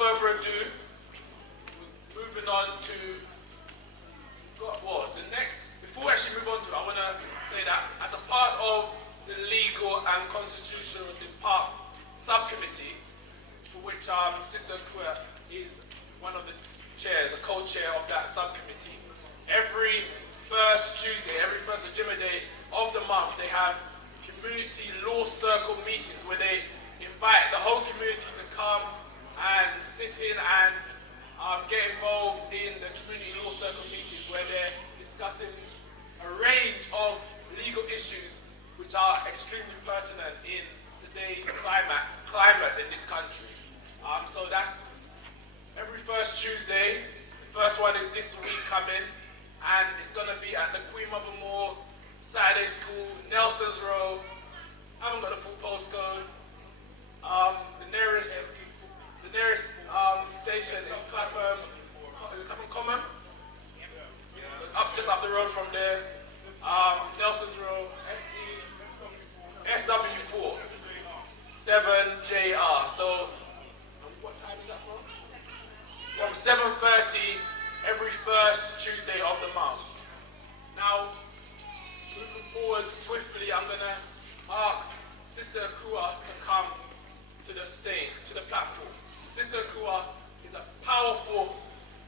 further ado, moving on to the next. Before we actually move on to it, I want to say that as a part of the Legal and Constitutional Department Subcommittee, for which Sister Nkua is one of the chairs, a co-chair of that subcommittee, every first Tuesday, every first Day of the month, they have community law circle meetings where they invite the whole community to come and sit in and get involved in the community law circle meetings where they're discussing a range of legal issues which are extremely pertinent in today's climate in this country. So that's every first Tuesday. The first one is this week coming, and it's going to be at the Queen Mother Moore Saturday School, Nelson's Row. I haven't got a full postcode. The nearest station is Clapham Common. So it's just up the road from there. Nelson's Row, SW4, 7JR. So what time is that from? From 7:30 every first Tuesday of the month. Now, moving forward swiftly, I'm going to ask Sister Nkua to come to the stage, to the platform. Sister Nkua is a powerful,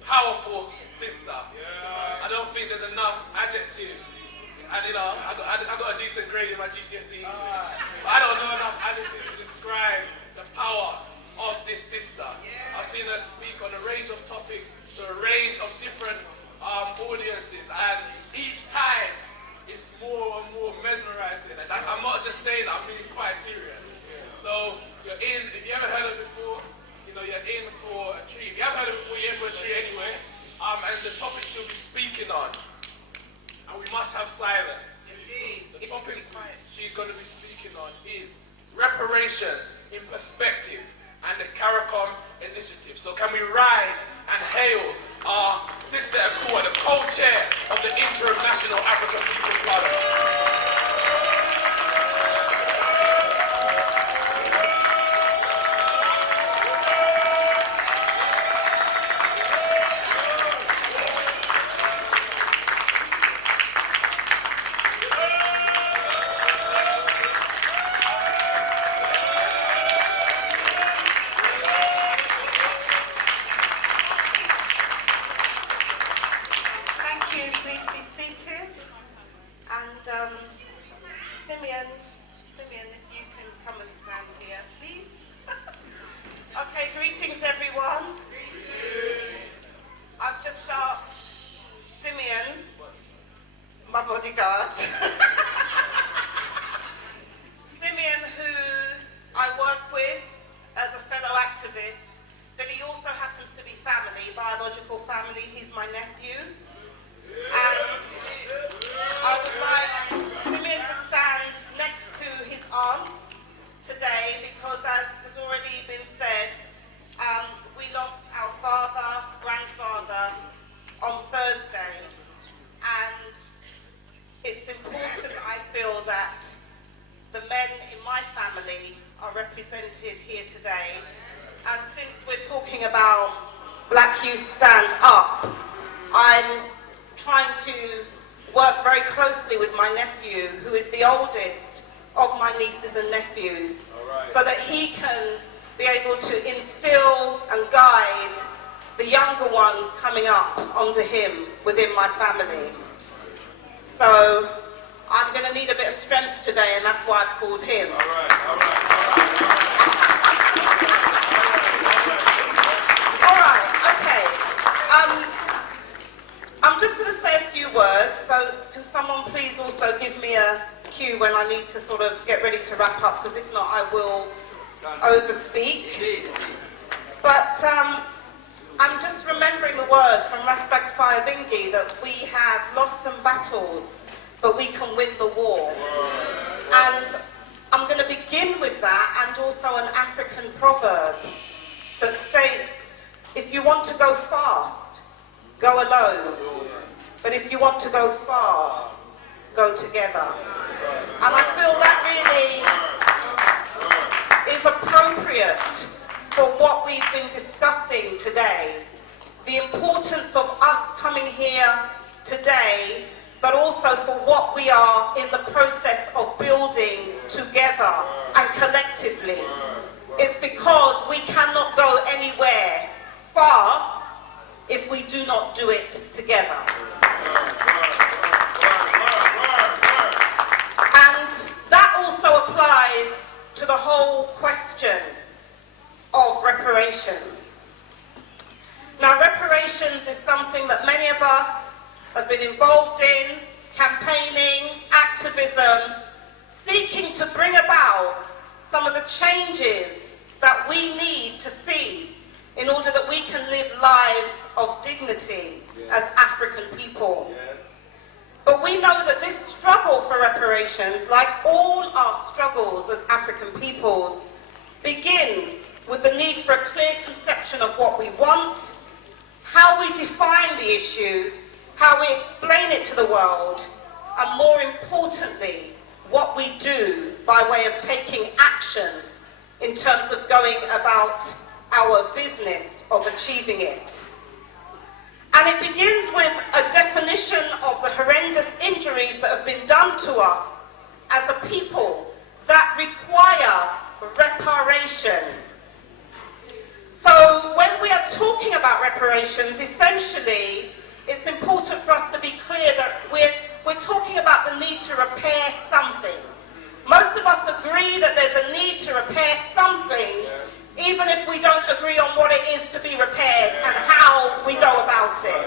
powerful sister. Yeah. I don't think there's enough adjectives. And I got a decent grade in my GCSE English, but I don't know enough adjectives to describe the power of this sister. Yeah. I've seen her speak on a range of topics to a range of different audiences, and each time it's more and more mesmerizing. And I'm not just saying that, I'm being quite serious. So you're in, if you haven't heard of it before, you're in for a treat. If you haven't heard of it before, you're in for a treat anyway. And the topic she'll be speaking on, and we must have silence. The topic she's going to be speaking on is reparations in perspective and the CARICOM initiative. So can we rise and hail our Sister Nkua, the co-chair of the Interim National African People's Party. for what we've been discussing today, the importance of us coming here today, but also for what we are in the process of building together and collectively. It's because we cannot go anywhere far if we do not do it together. And that also applies to the whole question of reparations. Now, reparations is something that many of us have been involved in, campaigning, activism, seeking to bring about some of the changes that we need to see in order that we can live lives of dignity as African people. But we know that this struggle for reparations, like all our struggles as African peoples, begins with the need for a clear conception of what we want, how we define the issue, how we explain it to the world, and more importantly, what we do by way of taking action in terms of going about our business of achieving it. And it begins with a definition of the horrendous injuries that have been done to us as a people that require reparation. So when we are talking about reparations, essentially, it's important for us to be clear that we're talking about the need to repair something. Most of us agree that there's a need to repair something, even if we don't agree on what it is to be repaired and how we go about it.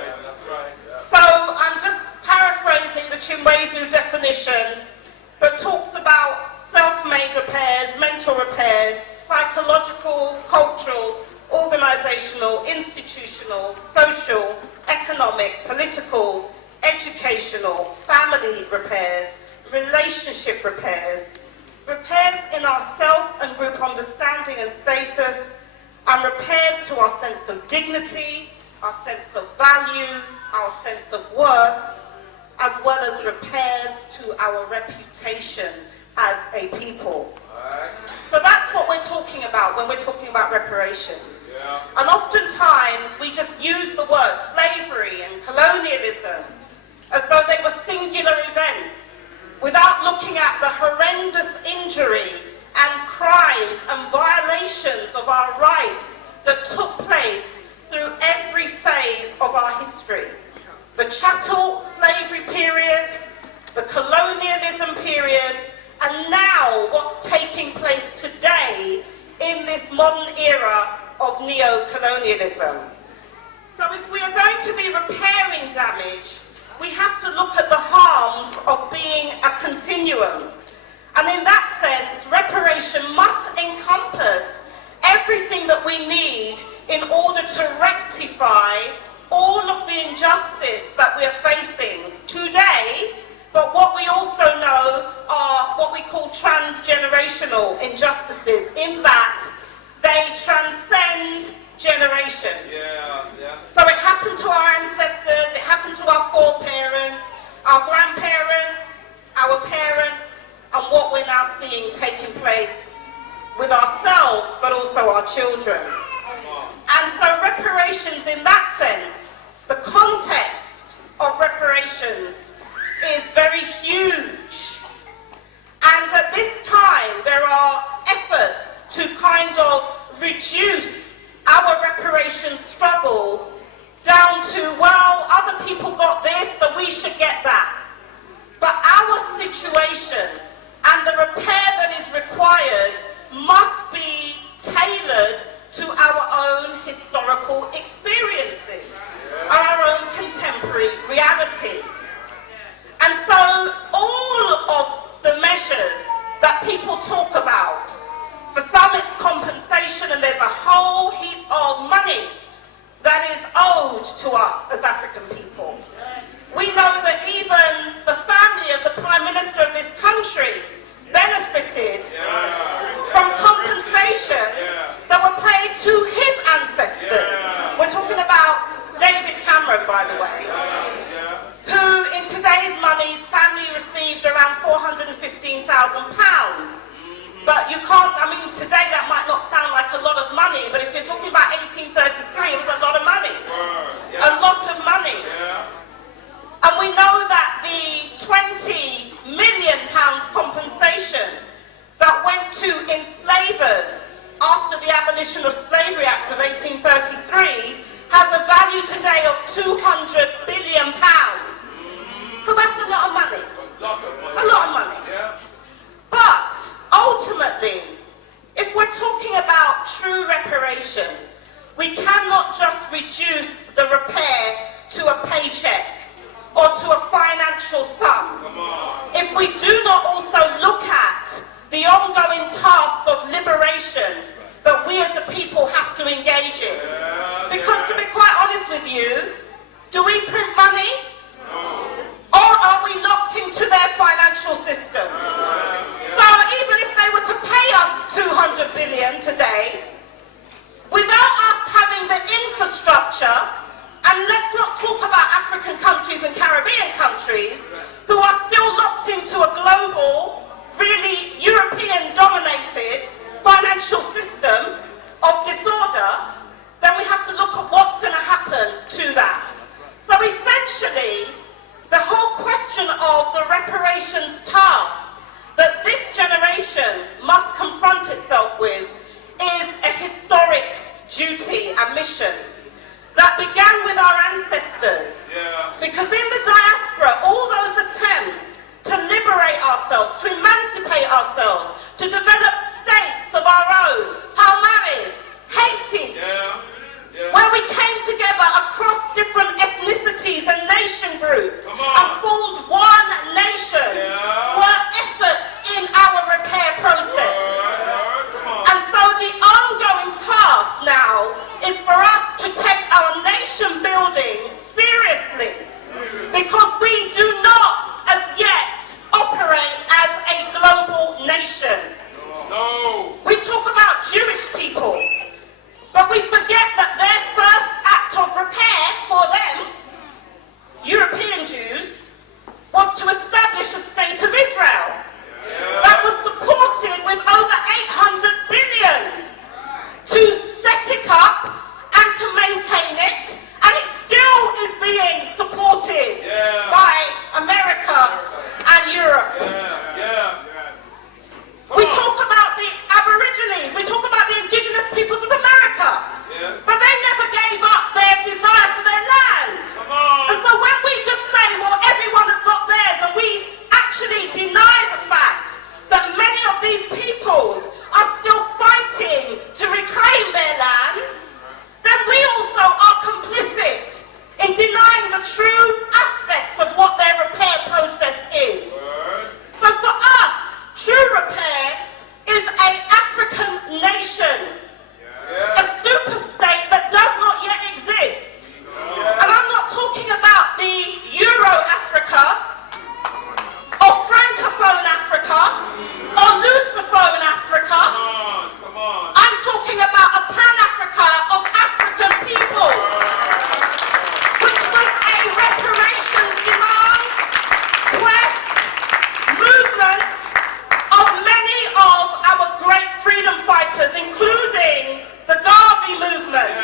So I'm just paraphrasing the Chimwezu definition that talks about self-made repairs, mental repairs, psychological, cultural, organizational, institutional, social, economic, political, educational, family repairs, relationship repairs, repairs in our self and group understanding and status, and repairs to our sense of dignity, our sense of value, our sense of worth, as well as repairs to our reputation as a people. So that's what we're talking about when we're talking about reparations. And oftentimes we just use the word slavery and colonialism as though they were singular events, without looking at the horrendous injury and crimes and violations of our rights that took place through every phase of our history. The chattel slavery period, the colonialism period, and now what's taking place today in this modern era of neo-colonialism. So if we are going to be repairing damage, we have to look at the harms of being a continuum. And in that sense, reparation must encompass everything that we need in order to rectify all of the injustice that we are facing today, but what we also know are what we call transgenerational injustices, in that they transcend generation. So it happened to our ancestors, it happened to our foreparents, our grandparents, our parents, and what we're now seeing taking place with ourselves, but also our children. And so reparations in that sense, the context of reparations is very huge. And at this time, there are efforts to kind of reduce our reparations struggle down to, well, other people got this, so we should get that. But our situation and the repair that is required must be tailored to our own historical experiences and our own contemporary reality. And so all of the measures that people talk about, for some it's compensation, and there's a whole heap of money that is owed to us as African people. We know that even the family of the Prime Minister of this country benefited from compensation that were paid to his ancestors. We're Slavery Act of 1833 has a value today of £200 billion. So that's a lot of money. A lot of money. But ultimately, if we're talking about true reparation, we cannot just reduce the repair to a paycheck or to a financial sum. If we do not also look at the ongoing task of liberation that we as a people have to engage in. Because to be quite honest with you, do we print money? Or are we locked into their financial system? So even if they were to pay us 200 billion today, without us having the infrastructure, and let's not talk about African countries and Caribbean countries who are still locked into a global, really European-dominated financial system of disorder, then we have to look at what's going to happen to that. So essentially, the whole question of the reparations task that this generation must confront itself with is a historic duty and mission that began with our ancestors. Because in the diaspora, all those attempts to liberate ourselves, to emancipate ourselves, to develop states of our own, Palmares, Haiti, where we came together across different ethnicities and nation groups and formed one nation, were efforts in our repair process. And so the ongoing task now is for us to take our nation building seriously, because we do not as yet operate as a global nation. We talk about Jewish people, but we forget that their first act of repair for them, European Jews, was to establish a state of Israel that was supported with over 800 billion to set it up and to maintain it, and it still is being supported by America and Europe. We talk about the Aborigines, we talk about the indigenous peoples of America, but they never gave up their desire for their land. And so when we just say, well, everyone has got theirs, and we actually deny the fact that many of these peoples are still fighting to reclaim their lands, then we also are complicit in denying the true aspects of what their repair process is. So for us, true repair is an African nation, a super state that does not yet exist. And I'm not talking about the Euro-Africa, or Francophone Africa, or Lusophone Africa. I'm talking about a Pan-Africa of African people, which was a reparations demand, quest, movement of many of our great freedom fighters, including the Garvey movement.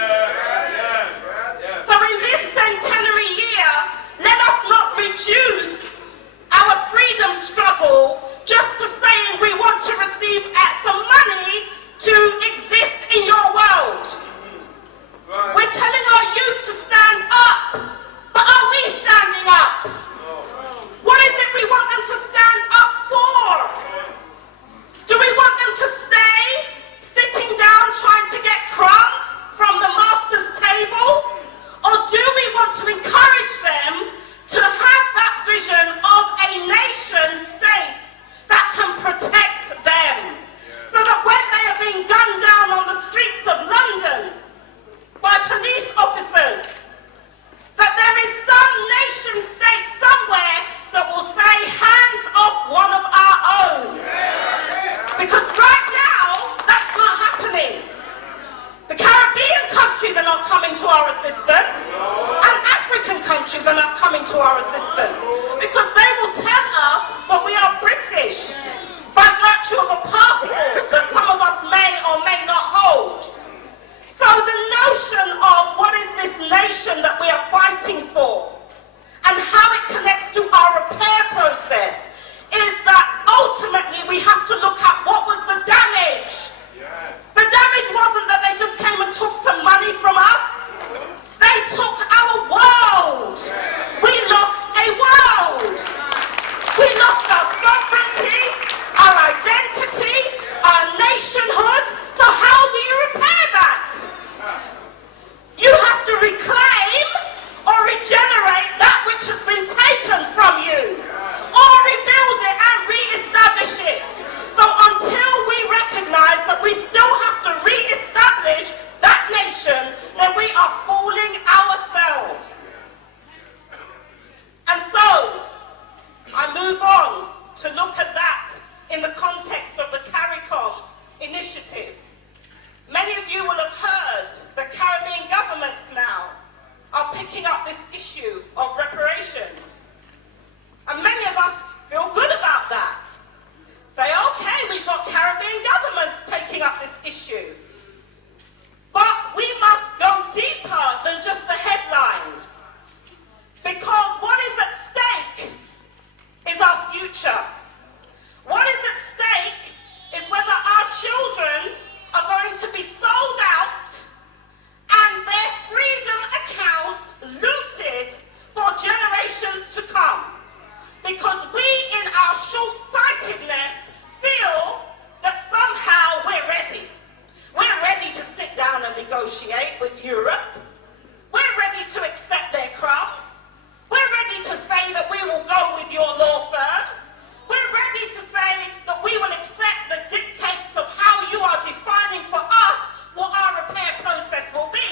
So in this centenary year, let us not reduce our freedom struggle just to saying we want to receive some money to exist in your world. We're telling our youth to stand up, but are we standing up? What is it we want them to stand up for? Do we want them to stay sitting down trying to get crumbs from the master's table? Or do we want to encourage them to have that vision of a nation state that can protect them? So that when they are being gunned down on the streets of London by police officers, that there is some nation state somewhere that will say, hands off one of our own. Because right now, that's not happening. The Caribbean countries are not coming to our assistance, and African countries are not coming to our assistance, because they will tell us that we are British by virtue of a passport that some of us may or may not hold. So the notion of what is this nation that we are fighting for, and how it connects to our repair process, is that ultimately we have to look at what was the damage. The damage wasn't that they just came and are fooling ourselves. And so, I move on to look at that in the context of the CARICOM initiative. Many of you will have heard that Caribbean governments now are picking up this issue of reparations. And many of us feel good about that. Say, okay, we've got Caribbean governments taking up this issue. But we must go deeper than just the headlines. Because what is at stake is our future. What is at stake is whether our children are going to be sold out and their freedom account looted for generations to come. Because we, in our short-sightedness, feel that somehow we're ready. We're ready to sit down and negotiate with Europe. We're ready to accept their crumbs. We're ready to say that we will go with your law firm. We're ready to say that we will accept the dictates of how you are defining for us what our repair process will be.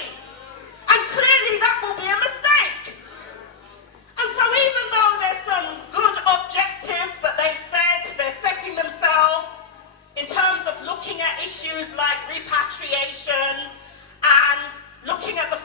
And clearly that will be a mistake. And so even though there's some good objectives that they've said they're setting themselves in terms of looking at issues like repatriation and looking at the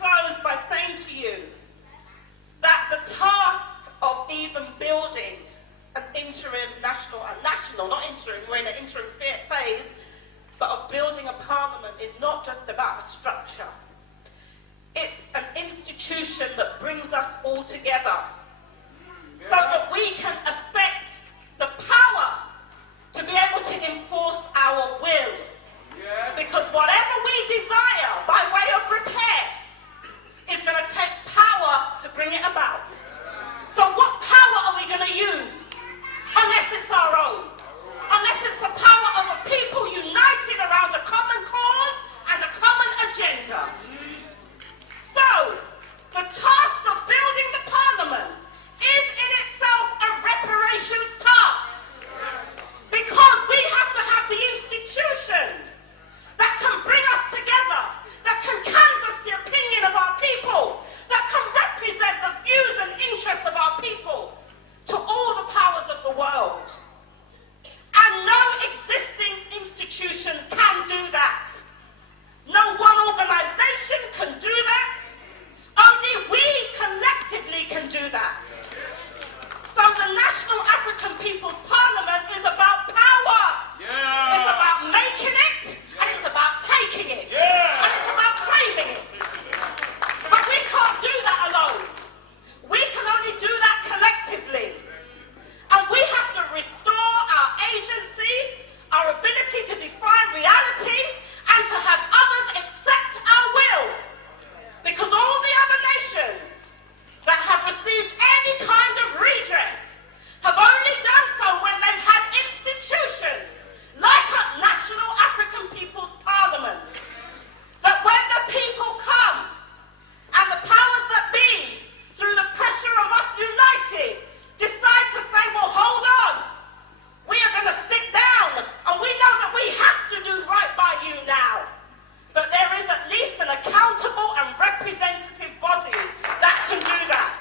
close by saying to you that the task of even building an interim national, not interim, we're in an interim phase, but of building a parliament is not just about a structure. It's an institution that brings us all together so that we can affect the power to be able to enforce our will. Because whatever we desire by way of repair is going to take power to bring it about. So what power are we going to use? Unless it's our own. Unless it's the power of a people united around a common cause and a common agenda. So, the task of building the parliament is in itself a reparations task. Because we have to have the institutions that can bring us together, that can canvass the opinion of our people, that can represent the views and interests of our people to all the powers of the world. And no existing institution can do that. No one organization can do that. Only we collectively can do that. So the National African People's Parliament is about power. It's about making it, and it's about taking it. And it's about claiming it. But we can't do that alone. We can only do that collectively. And we have to restore our agency, our ability to define reality, and to have others accept our will. Because all the other nations that have received any kind of redress have only done so when they've had institutions like a National African People's Parliament. That when the people come and the powers that be, through the pressure of us united, decide to say, well, hold on, we are going to sit down and we know that we have to do right by you now. That there is at least an accountable and representative body that can do that.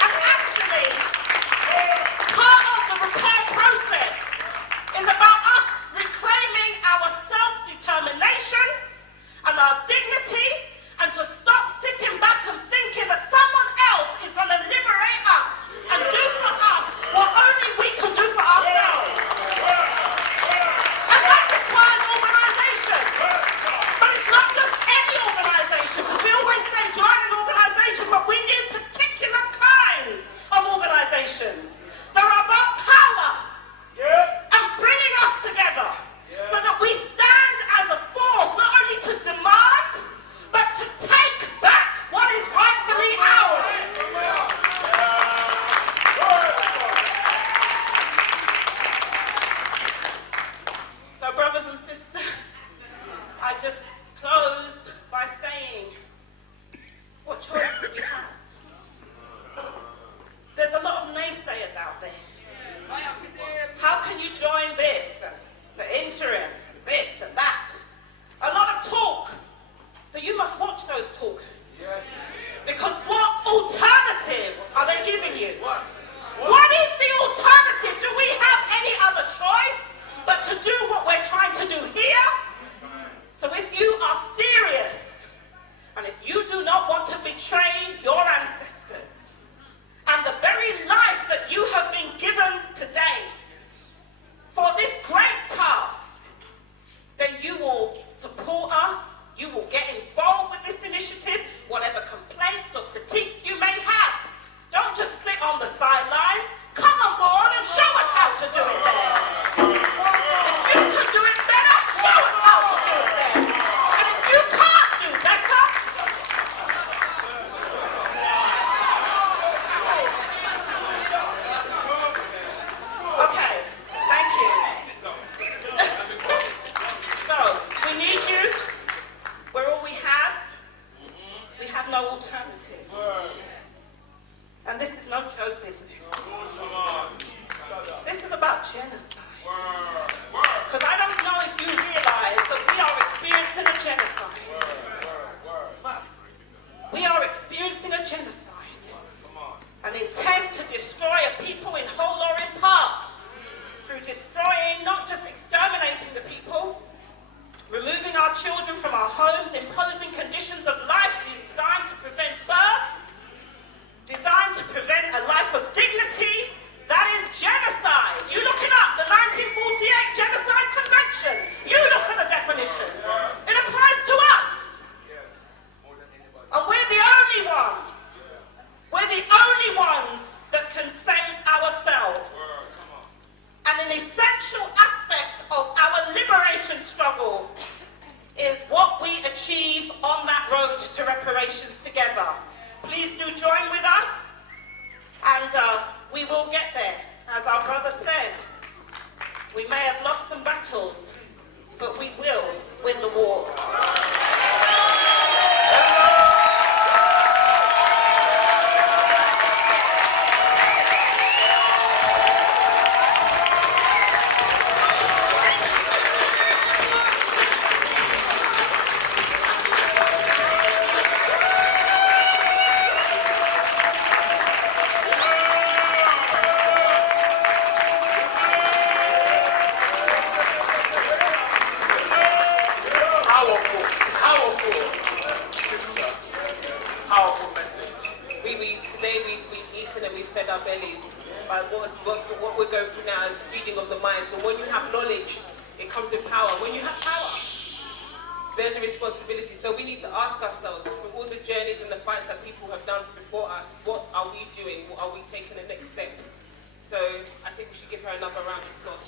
And actually, part of the repair process is about us reclaiming our self-determination and our dignity, and to stop sitting back and thinking that someone else is going to liberate us and do for us what only we can do for ourselves. And that requires organisation. But it's not just any organisation, because we always say join an organisation, but we need particular kinds of organisations that are about power and bringing us together so that we stand as a force not only to demand, but to take back what is rightfully ours. So, brothers and sisters, I just close by saying, what choice do we have? There's a lot of naysayers out there. How can you join this? The interim, this and that. A lot of talk. But you must watch those talkers. Because what alternative are they giving you? What is the alternative? Do we have any other choice but to do what we're trying to do here? So if you are serious, and if you do not want to betray your ancestors, and the very life that you have been given today for this great task, then you will support us, you will get involved with this initiative, whatever complaints or critiques you may have. Don't just sit on the sidelines. Come on board and show us how to do it there. If you can do it better, show us how to do it there. And if you can't do better, okay, thank you. So, we need you. We're all we have. We have no alternative. And this is no joke business. This is about genocide. Because I don't know if you realize that we are experiencing a genocide. We are experiencing a genocide. An intent to destroy a people in whole or in part. Through destroying, not just exterminating the people, removing our children from our homes, imposing conditions of life road to reparations together. Please do join with us, and we will get there. As our brother said, we may have lost some battles, but we will win the war. What we're going through now is feeding of the mind. So when you have knowledge, it comes with power. When you have power, there's a responsibility. So we need to ask ourselves, through all the journeys and the fights that people have done before us, what are we doing? What are we taking the next step? So I think we should give her another round of applause.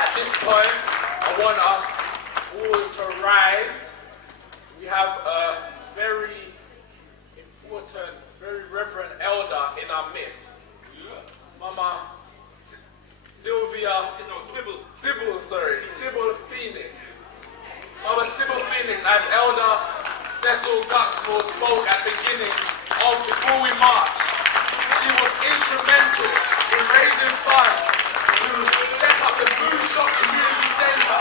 At this point, I want us all to rise. We have a very important, very reverend elder in our midst. Mama Sybil Phoenix. Mama Sybil Phoenix, as Elder Cecil Gutsmore spoke at the beginning of Before We March, she was instrumental in raising funds to set up the Moonshot Community Center.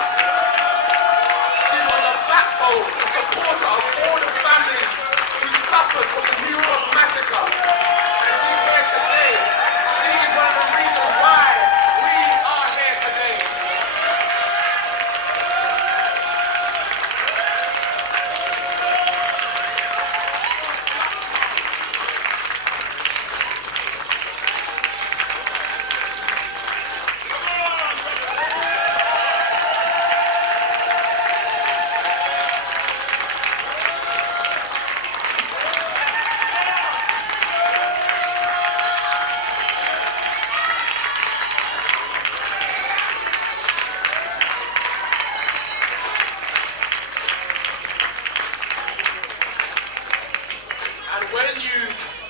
She was a backbone, a supporter of all the families who suffered from the New Cross massacre. And she's here today. She is one of the reasons why we are here today.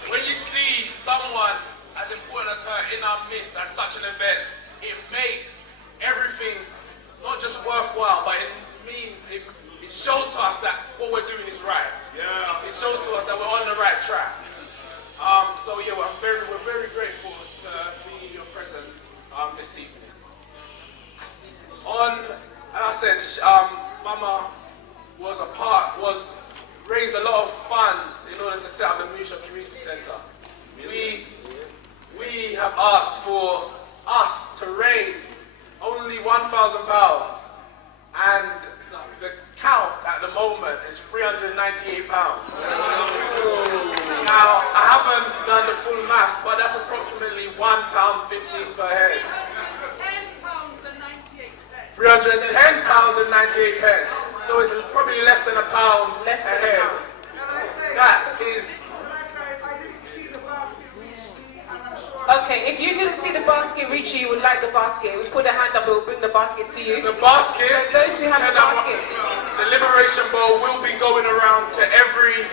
When you see someone as important as her in our midst at such an event, it makes everything not just worthwhile, but it means it shows to us that what we're doing is right. Yeah. It shows to us that we're on the right track. So yeah, we're very grateful to be in your presence this evening. As I said, Mama raised a lot of funds in order to set up the Moonshot Community Center. We have asked for us to raise only £1,000, and the count at the moment is £398. Now, I haven't done the full maths, but that's approximately £1.15 per head. £310.98. So it's probably less than a pound a head. That is. Okay, if you didn't see the basket reach you, you would like the basket. We put a hand up, we will bring the basket to you. The basket. So those who have the basket. The Liberation Bowl will be going around to every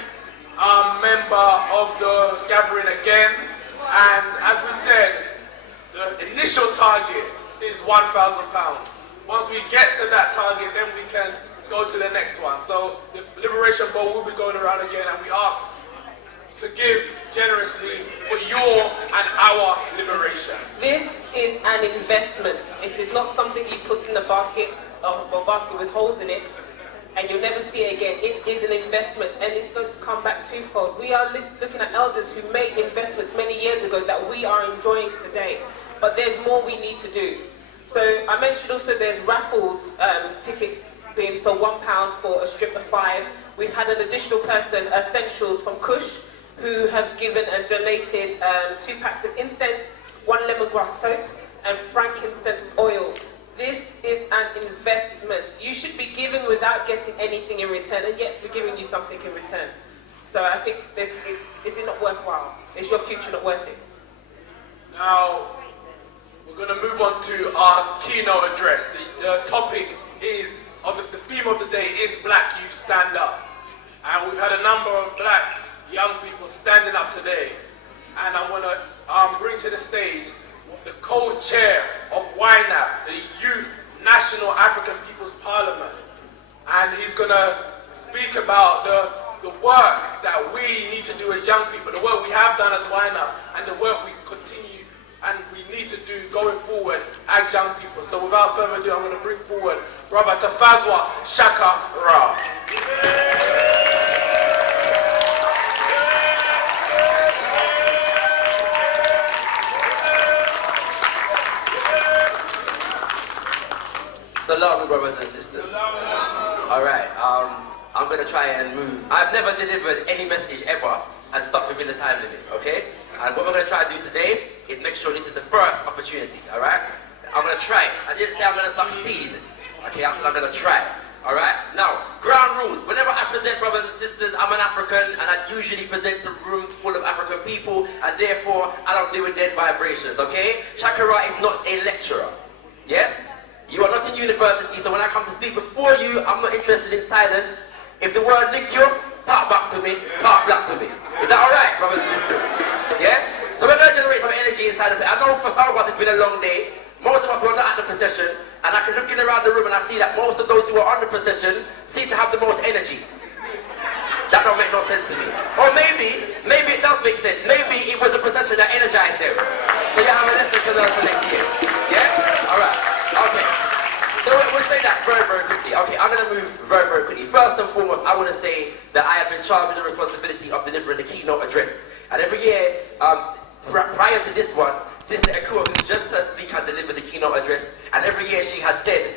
member of the gathering again. And as we said, the initial target is £1,000. Once we get to that target, then we can go to the next one. So the Liberation Bowl will be going around again, and we ask to give generously for your and our liberation. This is an investment. It is not something you put in a basket or basket with holes in it and you'll never see it again. It is an investment, and it's going to come back twofold. We are looking at elders who made investments many years ago that we are enjoying today, but there's more we need to do. So I mentioned also there's Raffles tickets being sold £1 for a strip of 5. We've had an additional person, Essentials from Kush, who have given and donated 2 packs of incense, 1 lemongrass soap, and frankincense oil. This is an investment. You should be giving without getting anything in return, and yet we're giving you something in return. So I think is it not worthwhile? Is your future not worth it? Now, we're going to move on to our keynote address. The topic is, the theme of the day is Black Youth Stand Up. And we've had a number of black young people standing up today. And I want to bring to the stage the co-chair of iNAPP, the Youth National African People's Parliament. And he's going to speak about the work that we need to do as young people, the work we have done as iNAPP, and the work we continue and we need to do going forward as young people. So without further ado, I'm going to bring forward Brother Tafadzwa ShakaRa. Salam, brothers and sisters. Alright, I'm going to try and move. I've never delivered any message ever and stuck within the time limit, okay? And what we're going to try to do today is make sure this is the first opportunity, alright? I'm going to try. I didn't say I'm going to succeed, okay? I said I'm going to try, alright? Now, ground rules. Whenever I present, brothers and sisters, I'm an African, and I usually present to rooms full of African people, and therefore, I don't deal with dead vibrations, okay? ShakaRa is not a lecturer, yes? You are not in university, so when I come to speak before you, I'm not interested in silence. If the word lick you, talk back to me, talk back to me. Is that alright, brothers and sisters? Yeah? So we're going to generate some energy inside of it. I know for some of us it's been a long day. Most of us were not at the procession, and I can look in around the room and I see that most of those who are on the procession seem to have the most energy. That don't make no sense to me. Or maybe it does make sense. Maybe it was the procession that energized them. So you have a lesson to learn for next year. Yeah? Alright. Okay. So we'll say that very, very quickly. Okay, I'm going to move very, very quickly. First and foremost, I want to say that I have been charged with the responsibility of delivering the keynote address. And every year, prior to this one, Sister Ekua, who just her speak, has delivered the keynote address. And every year she has said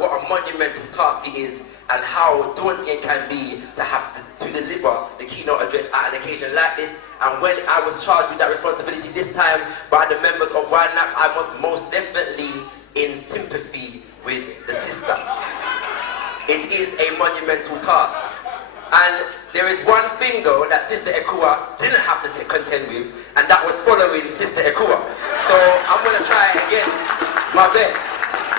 what a monumental task it is and how daunting it can be to have to deliver the keynote address at an occasion like this. And when I was charged with that responsibility this time by the members of iNAPP, I was most definitely in sympathy with the sister. It is a monumental task. And there is one thing though that Sister Ekua didn't have to contend with, and that was following Sister Ekua. So I'm going to try again my best,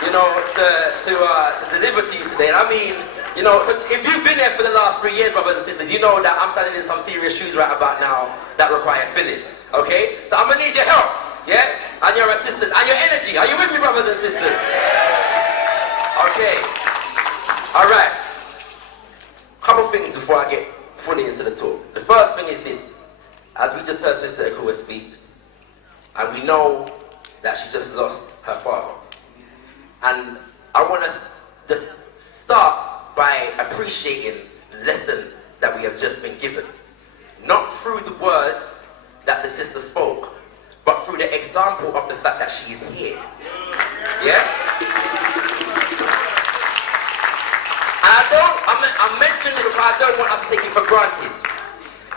you know, to deliver to you today. And I mean, you know, if you've been there for the last 3 years, brothers and sisters, you know that I'm standing in some serious shoes right about now that require filling. Okay? So I'm going to need your help. Yeah? And your assistance, and your energy. Are you with me, brothers and sisters? Okay. Alright. Couple things before I get fully into the talk. The first thing is this. As we just heard Sister Ekua speak, and we know that she just lost her father. And I want to just start by appreciating the lesson that we have just been given. Not through the words that the sister spoke, but through the example of the fact that she is here. Yeah? And I'm mentioning it because I don't want us to take it for granted.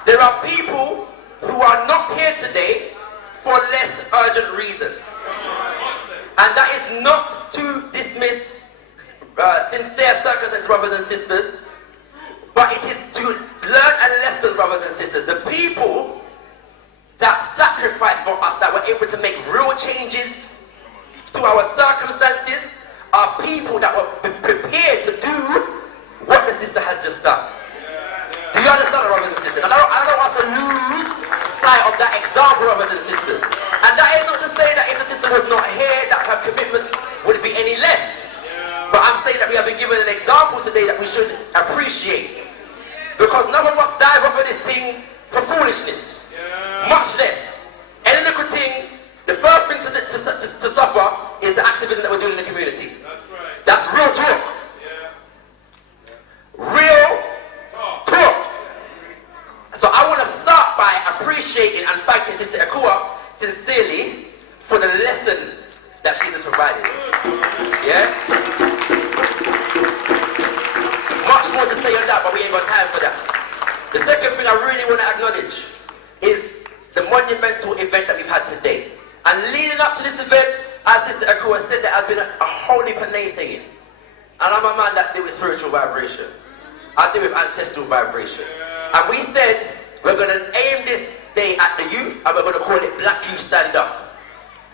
There are people who are not here today for less urgent reasons. And that is not to dismiss sincere circumstances, brothers and sisters, but it is to learn a lesson, brothers and sisters. The people that sacrificed for us, that were able to make real changes to our circumstances, are people that were prepared to do what the sister has just done. Do you understand, brothers and sisters? And I don't want us to lose sight of that example, brothers and sisters. And that is not to say that if the sister was not here, that her commitment would be any less. But I'm saying that we have been given an example today that we should appreciate. Because none of us dive over this thing for foolishness. Much less. Any little thing, the first thing to suffer is the activism that we're doing in the community. That's right. That's real talk. Real talk. So I want to start by appreciating and thanking Sister Ekua sincerely for the lesson that she has provided. Yeah? Much more to say on that, but we ain't got time for that. The second thing I really want to acknowledge is the monumental event that we've had today. And leading up to this event, as Sister Ekua said, there has been a holy panay saying. And I'm a man that deals with spiritual vibration. I deal with ancestral vibration. And we said we're going to aim this day at the youth, and we're going to call it Black Youth Stand Up.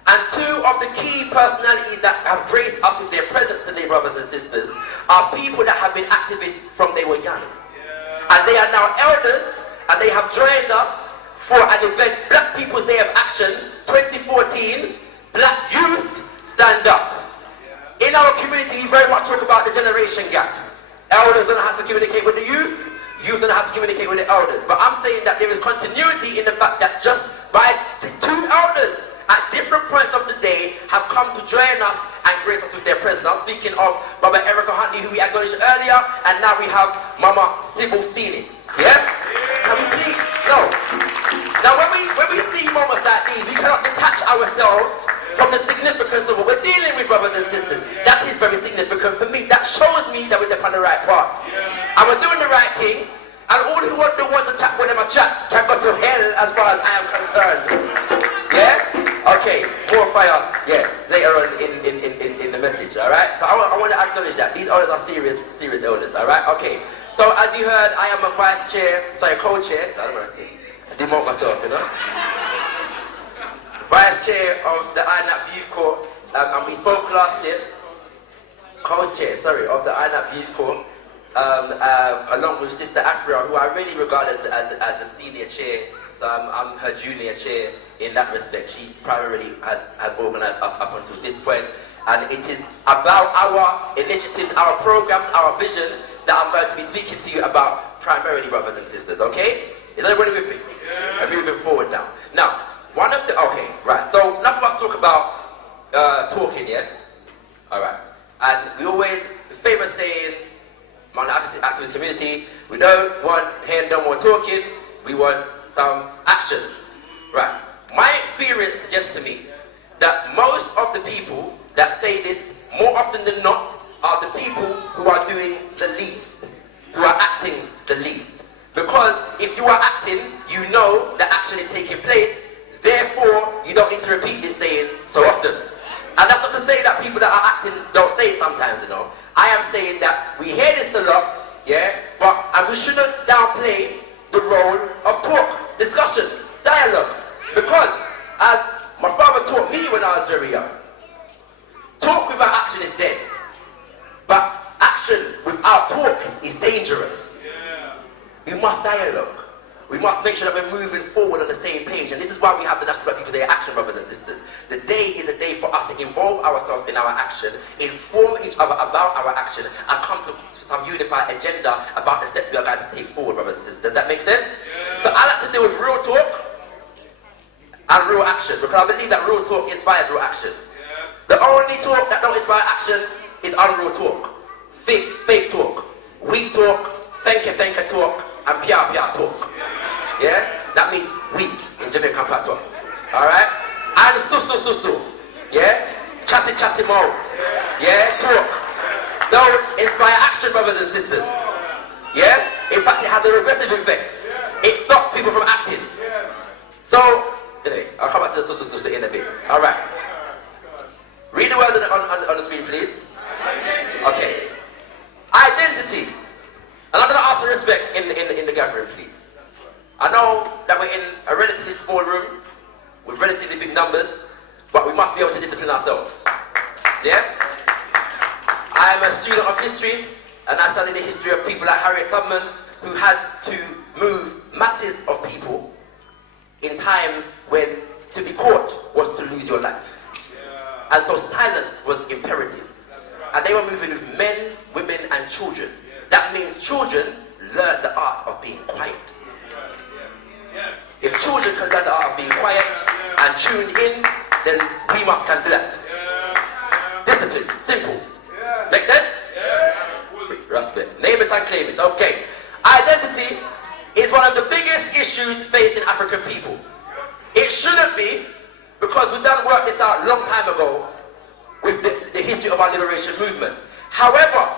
And two of the key personalities that have graced us with their presence today, brothers and sisters, are people that have been activists from they were young. And they are now elders, and they have joined us for an event, Black People's Day of Action 2014, Black Youth Stand Up. In our community, we very much talk about the generation gap. Elders don't have to communicate with the youth don't have to communicate with the elders. But I'm saying that there is continuity in the fact that just by the two elders at different points of the day have come to join us and grace us with their presence. I'm speaking of Baba Erica Huntley, who we acknowledged earlier, and now we have Mama Sybil Phoenix. Yeah? Can we please? No. Now when we see moments like these, we cannot detach ourselves from the significance of what we're dealing with, brothers and sisters. That is very significant for me. That shows me that we're on the right path. And we're doing the right thing, and all who want to chat with them a chat can go to hell as far as I am concerned. Yeah? Okay, more fire, yeah, later on in the message, alright? So I want to acknowledge that. These elders are serious elders, alright? Okay, so as you heard, I am a co-chair, I demote myself, you know? Vice chair of the iNAPP Youth Corps, and we spoke last year, co-chair, of the iNAPP Youth Corps, along with Sister Afra, who I really regard as a senior chair. So I'm her junior chair in that respect. She primarily has organized us up until this point. And it is about our initiatives, our programs, our vision that I'm going to be speaking to you about primarily, brothers and sisters, okay? Is everybody with me? Yeah. I'm moving forward now. Now, so enough of us talk about talking, yeah? Alright. And we always, the famous saying, among the activist community, we don't want hearing no more talking, we want some action. Right. My experience suggests to me that most of the people that say this, more often than not, are the people who are doing the least, who are acting the least. Because if you are acting, you know that action is taking place, therefore you don't need to repeat this saying so often. And that's not to say that people that are acting don't say it sometimes, you know. I am saying that we hear this a lot, yeah, and we shouldn't downplay the role of talk, discussion, dialogue. Because, as my father taught me when I was very young, talk without action is dead. But action without talk is dangerous. Yeah. We must dialogue. We must make sure that we're moving forward on the same page. And this is why we have the National Black People's Day Action, brothers and sisters. The day is a day for us to involve ourselves in our action, inform each other about our action, and come to some unified agenda about the steps we are going to take forward, brothers and sisters. Does that make sense? Yeah. So I like to deal with real talk and real action, because I believe that real talk inspires real action. Yes. The only talk that don't inspire action is unreal talk. Fake talk. Weak talk, fenke talk, and pia talk. Yeah? That means weak in Jamaican patois. Alright? And su. Yeah? Chatty mouth. Yeah? Talk. Don't inspire action, brothers and sisters. Yeah? In fact, it has a regressive effect. It stops people from acting. So, anyway, I'll come back to the su in a bit. Alright. Read the word on the screen, please. Okay. Identity. And I'm going to ask for respect in the gathering, please. I know that we're in a relatively small room with relatively big numbers, but we must be able to discipline ourselves. Yeah? I am a student of history, and I studied the history of people like Harriet Tubman, who had to move masses of people in times when to be caught was to lose your life. Yeah. And so silence was imperative. And they were moving with men, women, and children. That means children learn the art of being quiet. If children can learn the art of being quiet and tuned in, then we must can do that. Discipline, simple. Make sense? Respect. Name it and claim it. Okay. Identity is one of the biggest issues facing African people. It shouldn't be, because we've done work this out a long time ago with the history of our liberation movement. However,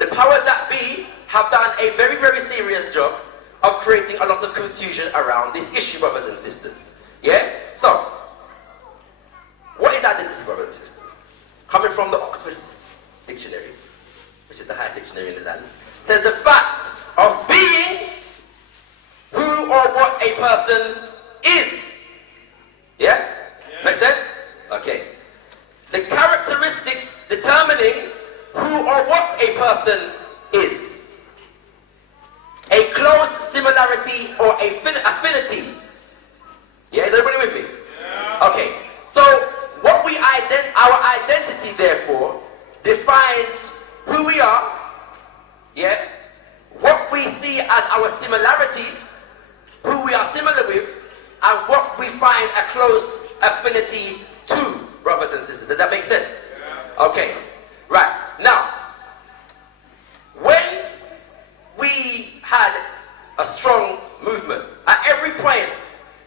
the powers that be have done a very, very serious job of creating a lot of confusion around this issue, brothers and sisters. Yeah? So, what is identity, brothers and sisters? Coming from the Oxford Dictionary, which is the highest dictionary in the land, says the fact of being who or what a person is. Yeah? Make sense? Okay. person is. A close similarity or affinity. Yeah, is everybody with me? Yeah. Okay, so what our identity therefore defines who we are, yeah, what we see as our similarities, who we are similar with, and what we find a close affinity to, brothers and sisters. Does that make sense? Yeah. Okay, right. Now, when we had a strong movement, at every point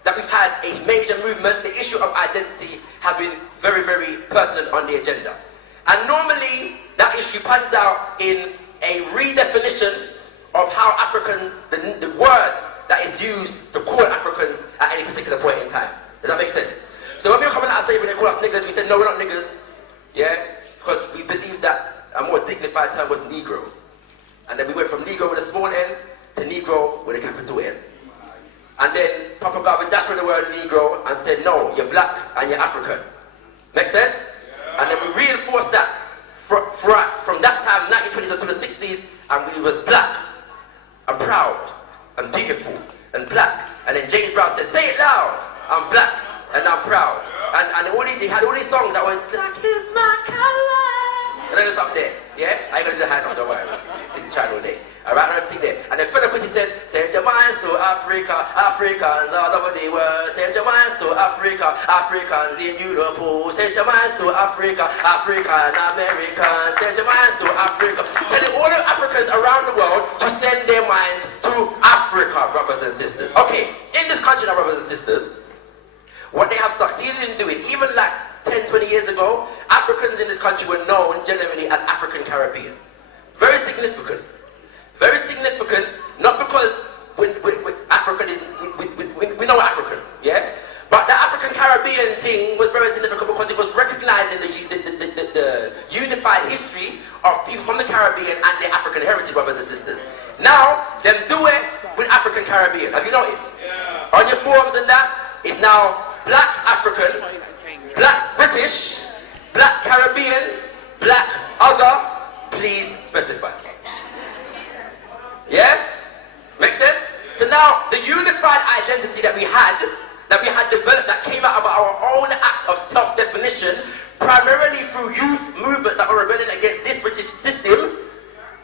that we've had a major movement, the issue of identity has been very, very pertinent on the agenda. And normally, that issue pans out in a redefinition of how Africans, the word that is used to call Africans at any particular point in time. Does that make sense? So when we were coming out of slavery, they call us niggers, we said, no, we're not niggers. Yeah? Because we believed that a more dignified term was Negro. And then we went from Negro with a small n to Negro with a capital N. And then Papa Garvey dashed with the word Negro and said, no, you're black and you're African. Make sense? Yeah. And then we reinforced that from that time, 1920s until the 60s, and we was black and proud and beautiful and black. And then James Brown said, say it loud, I'm black and I'm proud. And they had all these songs that were, black is my color. And then it was up there, yeah? I ain't gonna do the hand off, don't worry. Stick to China all day. Alright, and everything there. And then Fela Kuti said, send your minds to Africa, Africans all over the world. Send your minds to Africa, Africans in Europe. Send your minds to Africa, African Americans. Send your minds to Africa. Telling all the Africans around the world to send their minds to Africa, brothers and sisters. Okay, in this country now, brothers and sisters, what they have succeeded in doing, even like 10, 20 years ago, Africans in this country were known generally as African Caribbean. Very significant. Very significant, not because we know African, yeah? But the African Caribbean thing was very significant because it was recognizing the unified history of people from the Caribbean and their African heritage, brothers and sisters. Now, them do it with African Caribbean. Have you noticed? Yeah. On your forms and that, it's now black African, black British, black Caribbean, black other, please specify. Yeah? Make sense? So now, the unified identity that we had developed, that came out of our own acts of self-definition, primarily through youth movements that were rebelling against this British system,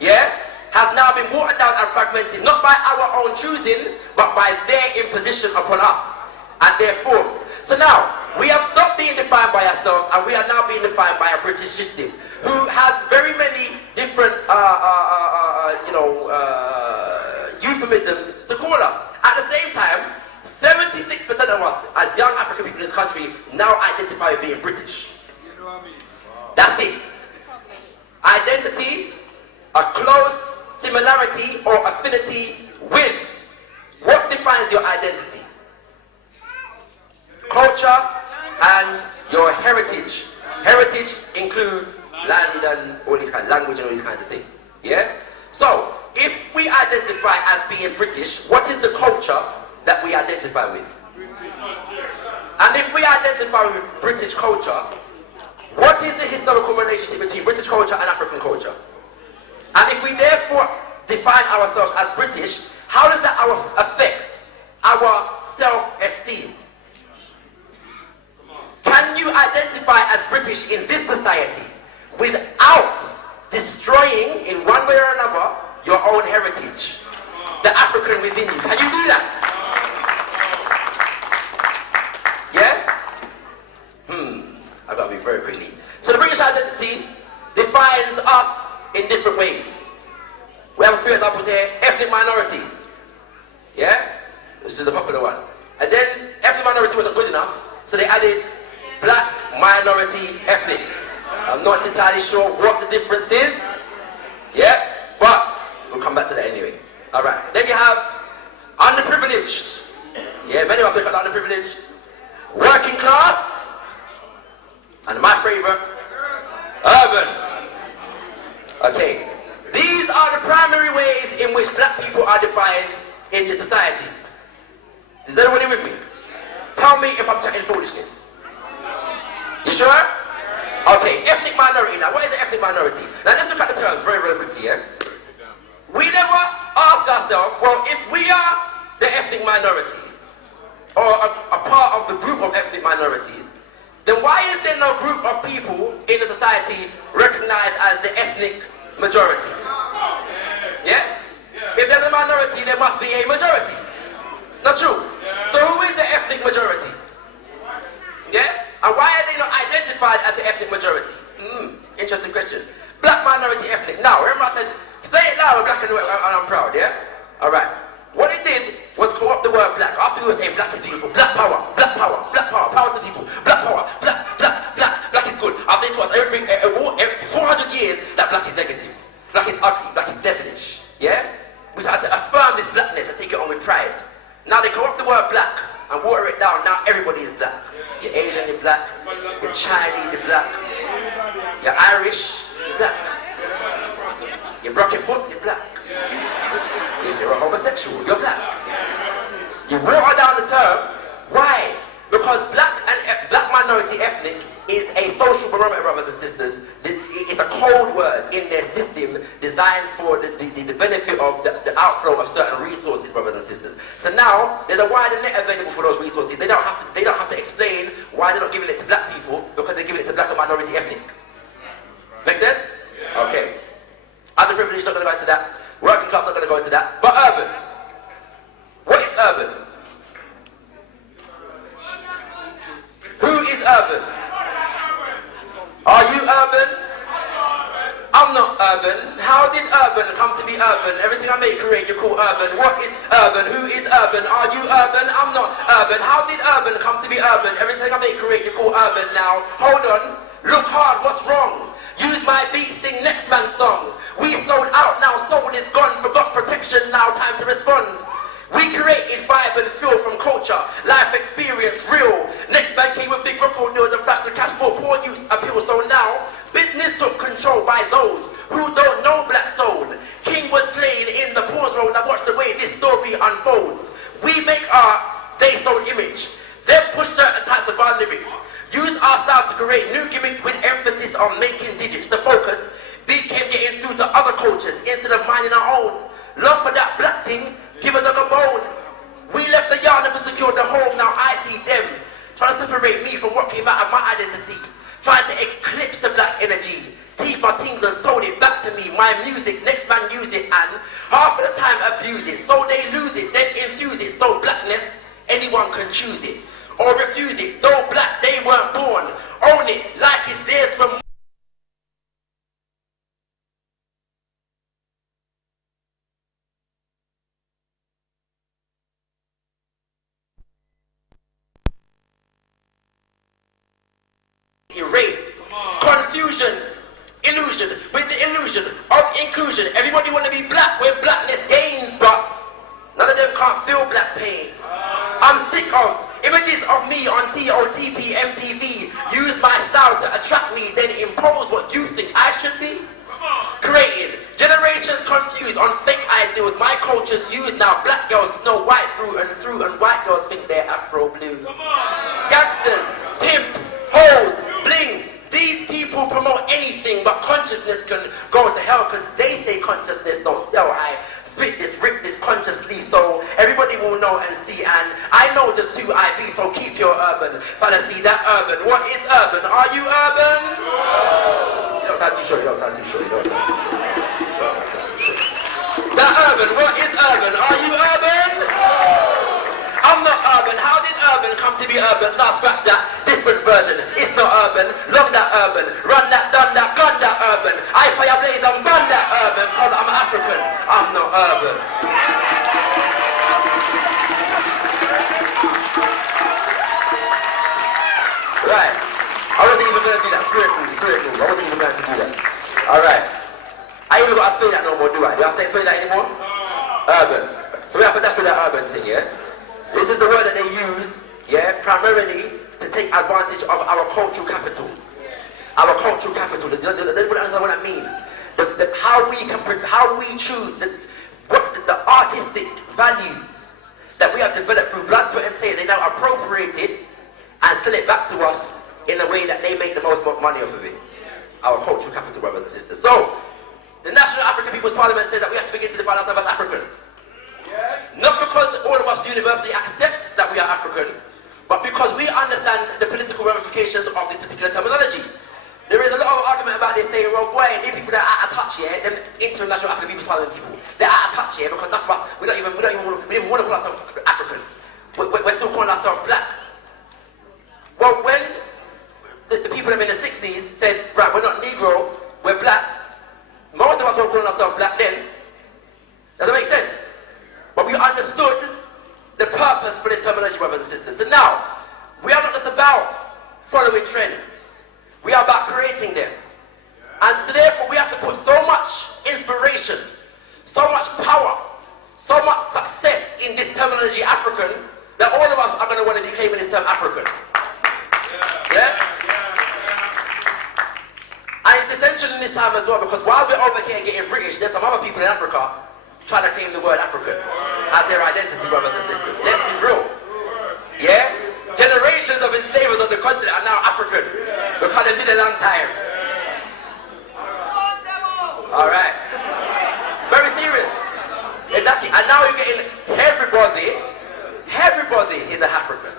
yeah, has now been watered down and fragmented, not by our own choosing, but by their imposition upon us and their forms. So now, we have stopped being defined by ourselves, and we are now being defined by a British system, who has very many different, euphemisms to call us. At the same time, 76% of us, as young African people in this country, now identify as being British. You know what I mean? That's it. Identity, a close similarity or affinity with. What defines your identity? Culture and your heritage. Heritage includes land and all these kinds, language and all these kinds of things. Yeah? So, if we identify as being British, what is the culture that we identify with? And if we identify with British culture, what is the historical relationship between British culture and African culture? And if we therefore define ourselves as British, how does that affect our self-esteem? Can you identify as British in this society without destroying, in one way or another, your own heritage, the African within you? Can you do that? Yeah? I've got to be very quickly. So the British identity defines us in different ways. We have a few examples here. Ethnic minority. Yeah? This is the popular one. And then ethnic minority wasn't good enough, so they added black minority ethnic. I'm not entirely sure what the difference is. Yeah? But we'll come back to that anyway. Alright. Then you have underprivileged. Yeah, many of us look at underprivileged. Working class. And my favorite, urban. Okay. These are the primary ways in which black people are defined in the society. Is everybody with me? Tell me if I'm chatting foolishness. You sure? Okay, ethnic minority. Now, what is an ethnic minority? Now, let's look at the terms very, very quickly, yeah? myself, well, if we are the ethnic minority, or a part of the group of ethnic minorities, then why is there no group of people in the society recognized as the ethnic majority? Yeah? If there's a minority, there must be a majority. Not true? So who is the ethnic majority? Yeah? And why are they not identified as the ethnic majority? Interesting question. Black minority ethnic. Now, remember I said, say it loud, black and I'm proud, yeah? Alright. What it did was co-opt the word black. After we were saying black is beautiful, black power, power to people, black power, black is good. After it was every 400 years that black is negative, black is ugly, black is devilish, yeah? We started to affirm this blackness and take it on with pride. Now they co-opt the word black and water it down. Now everybody is black. You're Asian, you're black. You're Chinese, you're black. You're Irish, you're black. You're Rocketfoot, you're black. If you're a homosexual, you're black. You water down the term. Why? Because black minority ethnic is a social barometer, brothers and sisters. It's a code word in their system designed for the benefit of the outflow of certain resources, brothers and sisters. So now there's a wider net available for those resources. They don't have to explain why they're not giving it to black people, because they're giving it to black and minority ethnic. Make sense? Okay. Underprivileged, not going to go into that. Working class, not going to go into that. But urban. What is urban? Who is urban? Are you urban? I'm not urban. How did urban come to be urban? Everything I make create, you call urban. What is urban? Who is urban? Are you urban? I'm not urban. How did urban come to be urban? Everything I make create, you call urban. Now, hold on. Look hard, what's wrong? Use my beat, sing next man's song. We sold out, now soul is gone. Forgot protection, now time to respond. We created vibe and feel from culture, life experience, real. Next man came with big record deals and flashed the cash for poor use appeal. So now, business took control by those who don't know black soul. King was playing in the pause role. Now watch the way this story unfolds. We make art, they sold image. They push certain types of our lyrics. Use our style to create new gimmicks with emphasis on making digits. The focus became getting through to other cultures instead of minding our own. Love for that black thing, give a dog a bone. We left the yard, never secured the home. Now I see them trying to separate me from what came out of my identity, trying to eclipse the black energy. Teeth my things and sold it back to me. My music, next man use it and half of the time abuse it. So they lose it, then infuse it. So blackness, anyone can choose it or refuse it. Though black, they weren't born. Own it like it's theirs from. Erase, confusion, illusion, with the illusion of inclusion. Everybody want to be black when blackness gains, but none of them can't feel black pain. I'm sick of images of me on TOTP, MTV. Use my style to attract me, then impose what you think I should be. Created, generations confused on fake ideals. My culture's used now. Black girls snow white through, and white girls think they're Afro blue. Gangsters, pimps, hoes, bling. These people promote anything but consciousness can go to hell because they say consciousness don't sell. I spit this, rip this consciously so everybody will know and see, and I know just who I be, so keep your urban fallacy. That urban, what is urban? Are you urban? No. You don't sound too sure, you don't sound too sure, you don't sound too sure. That urban, what is urban? Are you urban? I'm not urban. How did urban come to be urban? Now scratch that, different version. It's not urban, love that urban. Run that, done that, gun that urban. I fire blaze and burn that urban, cause I'm African. I'm not urban. Right. I wasn't even going to do that. Spirit move. I wasn't even going to do that. Alright. I ain't even got to explain that no more, do I? Do I have to explain that anymore? Urban. So we have to dash through that urban thing, yeah? This is the word that they use, yeah, primarily to take advantage of our cultural capital. Our cultural capital. They don't understand what that means. How we choose the artistic values that we have developed through blood, sweat, and tears. They now appropriate it and sell it back to us in a way that they make the most money off of it. Our cultural capital, brothers and sisters. So, the National African People's Parliament says that we have to begin to define ourselves as African. just universally accept that we are African, but because we understand the political ramifications of this particular terminology. There is a lot of argument about this saying, well, boy, these people that are out of touch here, them international African People's Parliament people, they're out of touch here because none of us, we don't even want to call ourselves African. We're still calling ourselves black. Well, when the people in the 60s said, right, we're not Negro, we're black, most of us were calling ourselves black then. Does that make sense? But we understood the purpose for this terminology, brothers and sisters. So now, we are not just about following trends. We are about creating them. And so therefore we have to put so much inspiration, so much power, so much success in this terminology African, that all of us are going to want to be claiming this term African. Yeah? And it's essential in this time as well, because whilst we're over here getting British, there's some other people in Africa trying to claim the word African as their identity, brothers and sisters. Let's be real. Yeah? Generations of enslavers of the continent are now African because they've been a long time. Alright. Very serious. Exactly. And now you're getting everybody is an African.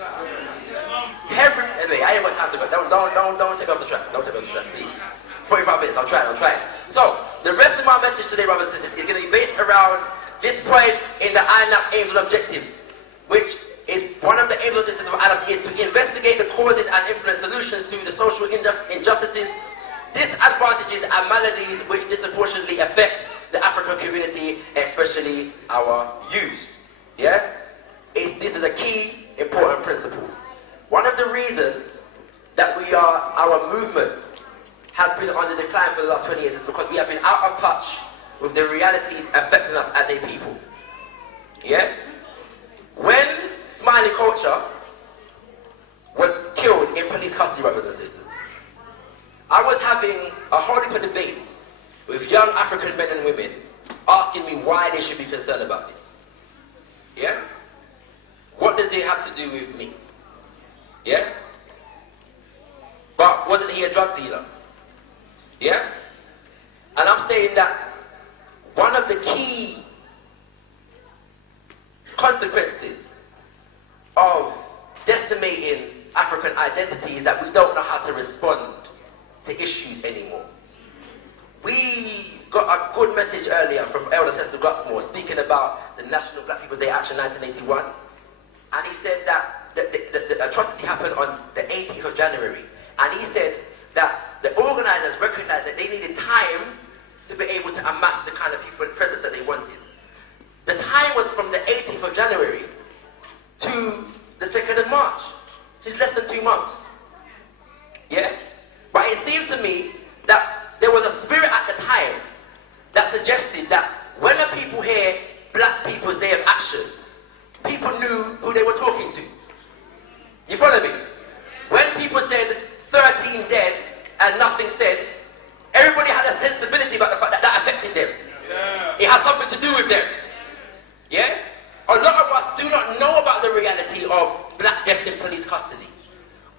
Anyway, I ain't got time to go. Don't take me off the track. Don't take me off the track, please. 45 minutes, I'm trying. So, the rest of my message today, brothers and sisters, is going to be based around this point in the iNAPP aims and objectives, which is one of the aims and objectives of iNAPP is to investigate the causes and implement solutions to the social injustices, disadvantages and maladies which disproportionately affect the African community, especially our youths. Yeah? This is a key, important principle. One of the reasons that our movement has been on the decline for the last 20 years is because we have been out of touch with the realities affecting us as a people. Yeah? When Smiley culture was killed in police custody, brothers and sisters, I was having a whole heap of debates with young African men and women asking me why they should be concerned about this. Yeah? What does it have to do with me? Yeah? But wasn't he a drug dealer? Yeah? And I'm saying that one of the key consequences of decimating African identity is that we don't know how to respond to issues anymore. We got a good message earlier from Elder Esther Stanford-Xosei speaking about the National Black People's Day Action 1981, and he said that the atrocity happened on the 18th of January, and he said that the organizers recognized that they needed time to be able to amass the kind of people and presence that they wanted. The time was from the 18th of January to the 2nd of March. Just less than 2 months. Yeah? But it seems to me that there was a spirit at the time that suggested that when the people hear Black People's Day of Action, people knew who they were talking to. You follow me? When people said 13 dead and nothing said, everybody had a sensibility about the fact that that affected them. Yeah. It has something to do with them. Yeah? A lot of us do not know about the reality of black deaths in police custody.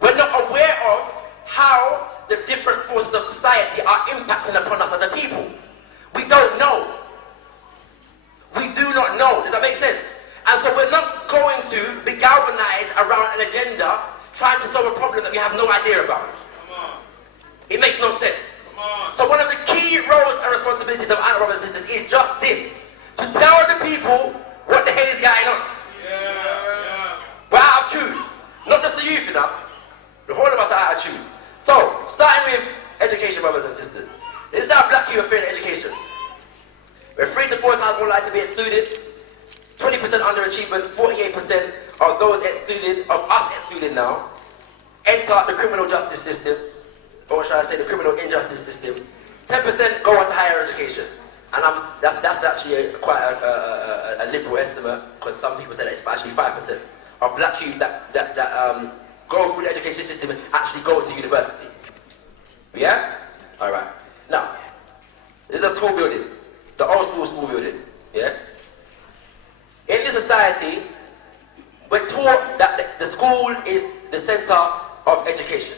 We're not aware of how the different forces of society are impacting upon us as a people. We don't know. We do not know. Does that make sense? And so we're not going to be galvanized around an agenda trying to solve a problem that we have no idea about. It makes no sense. So one of the key roles and responsibilities of iNAPP brothers and sisters is just this: to tell the people what the hell is going on. We're out of tune. Not just the youth, you know. The whole of us are out of tune. So, starting with education, brothers and sisters. This is how black youth are fair in education. We're 3 to 4 times more likely to be excluded, 20% underachievement, 48% of those excluded, of us excluded now, enter the criminal justice system, or shall I say the criminal injustice system. 10% go on to higher education. And that's actually quite a liberal estimate, because some people say that it's actually 5% of black youth that go through the education system and actually go to university. Yeah? Alright. Now, this is a school building. The old school building. Yeah? In this society, we're taught that the school is the center of education.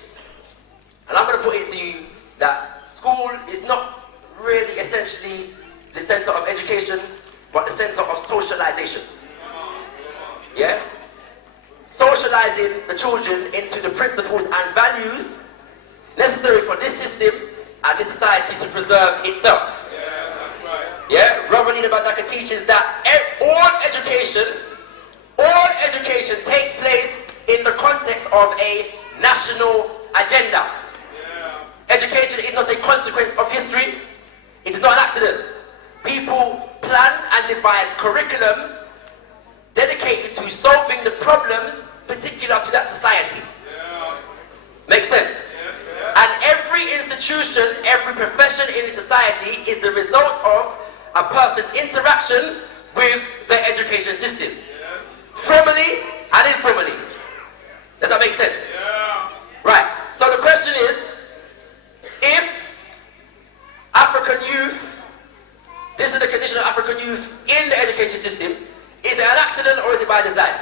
And I'm going to put it to you that school is not really essentially the center of education, but the center of socialization. Yeah? Socializing the children into the principles and values necessary for this system and this society to preserve itself. Yeah, that's right. Yeah? Raffles Mbandaka teaches that all education takes place in the context of a national agenda. Yeah. Education is not a consequence of history. It is not an accident. People plan and devise curriculums dedicated to solving the problems particular to that society. Yeah. Makes sense? Yes. And every institution, every profession in the society is the result of a person's interaction with the education system. Yes. Formally and informally. Does that make sense? Yeah. Right. So the question is, if African youth, this is the condition of African youth in the education system, is it an accident or is it by design?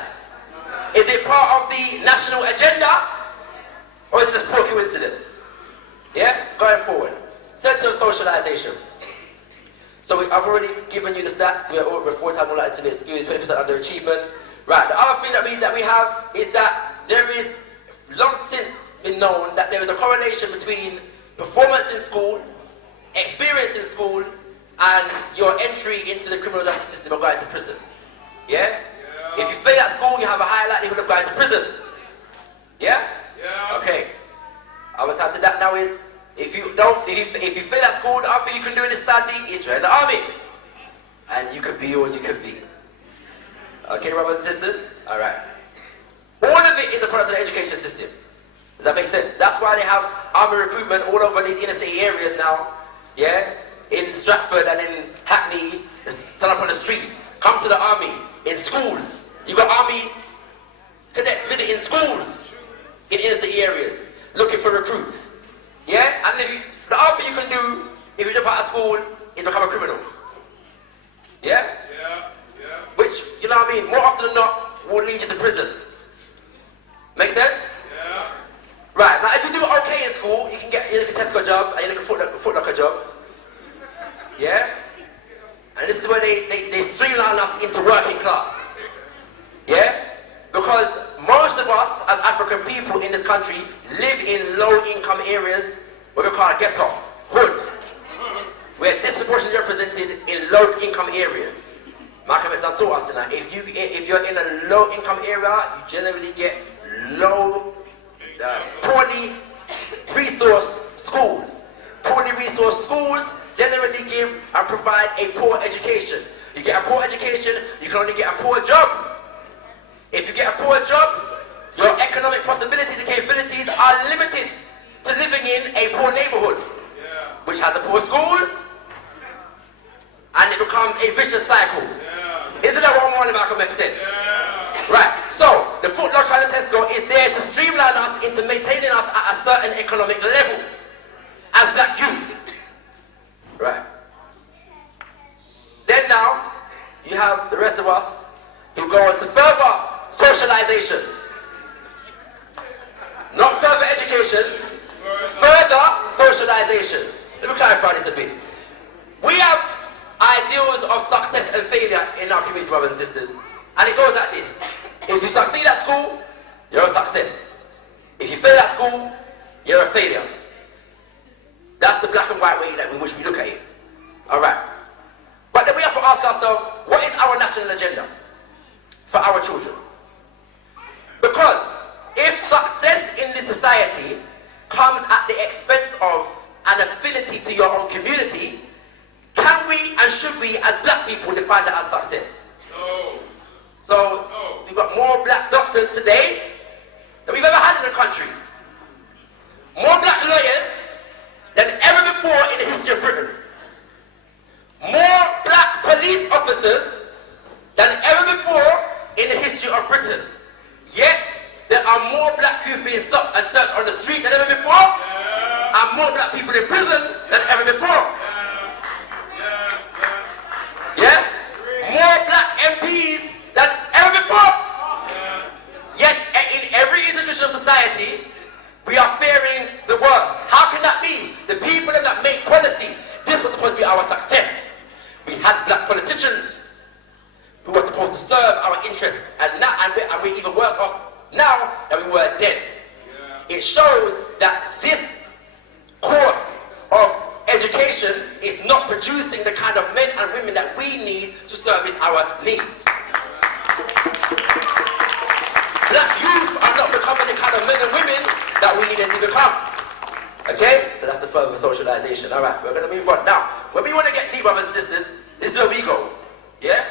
Is it part of the national agenda or is it just poor coincidence? Yeah? Going forward. Center of socialization. So I've already given you the stats. We're 4 times more likely to be excused, 20% underachievement. Right. The other thing that we have is that there is long since been known that there is a correlation between performance in school, experience in school, and your entry into the criminal justice system or going to prison. Yeah? If you fail at school, you have a higher likelihood of going to prison. Yeah? Yeah. Okay. Our side to that now is, if you fail at school, the other thing you can do in this society is join the army. And you could be all you could be. Okay, brothers and sisters? Alright. All of it is a product of the education system. Does that make sense? That's why they have army recruitment all over these inner city areas now. Yeah? In Stratford and in Hackney, they stand up on the street. Come to the army. In schools. You got army cadets visiting schools in inner city areas, looking for recruits. Yeah? And the other thing you can do if you jump out of school is become a criminal. Yeah? Yeah. Yeah. Which, you know what I mean, more often than not, will lead you to prison. Make sense? Yeah. Right, now if you do okay in school, you can get a Tesco job and you get a Foot Locker job. Yeah? And this is where they streamline us into working class. Yeah? Because most of us, as African people in this country, live in low-income areas, what we call ghetto, hood. We're disproportionately represented in low-income areas. Malcolm X done taught us tonight. If you're in a low-income area, you generally get poorly resourced schools. Poorly resourced schools generally give and provide a poor education. You get a poor education, you can only get a poor job. If you get a poor job, your economic possibilities and capabilities are limited to living in a poor neighborhood, which has the poor schools, and it becomes a vicious cycle. Isn't that what Malcolm X said? Right, so the Foot Locker and the Tesco is there to streamline us into maintaining us at a certain economic level as black youth. Right. Then now, you have the rest of us who go on to further socialization. Not further education, further socialization. Let me clarify this a bit. We have ideals of success and failure in our community, brothers and sisters. And it goes like this. If you succeed at school, you're a success. If you fail at school, you're a failure. That's the black and white way in which we look at it. Alright. But then we have to ask ourselves, what is our national agenda for our children? Because if success in this society comes at the expense of an affinity to your own community, can we and should we as black people define that as success? No. So, we've got more black doctors today than we've ever had in the country. More black lawyers than ever before in the history of Britain. More black police officers than ever before in the history of Britain. Yet, there are more black youth being stopped and searched on the street than ever before, and more black people in prison than ever before. Yeah? More black MPs than ever before. Yet, in every institution of society, we are fearing the worst. How can that be? The people that make policy, this was supposed to be our success. We had black politicians who were supposed supposed to serve our interests, and now and we're even worse off now than we were then. It shows that this course of education is not producing the kind of men and women that we need to service our needs. Black youth are not becoming the kind of men and women that we need them to become. Okay? So that's the further socialization. Alright, we're going to move on. Now, when we want to get deep, brothers and sisters, this is where we go. Yeah?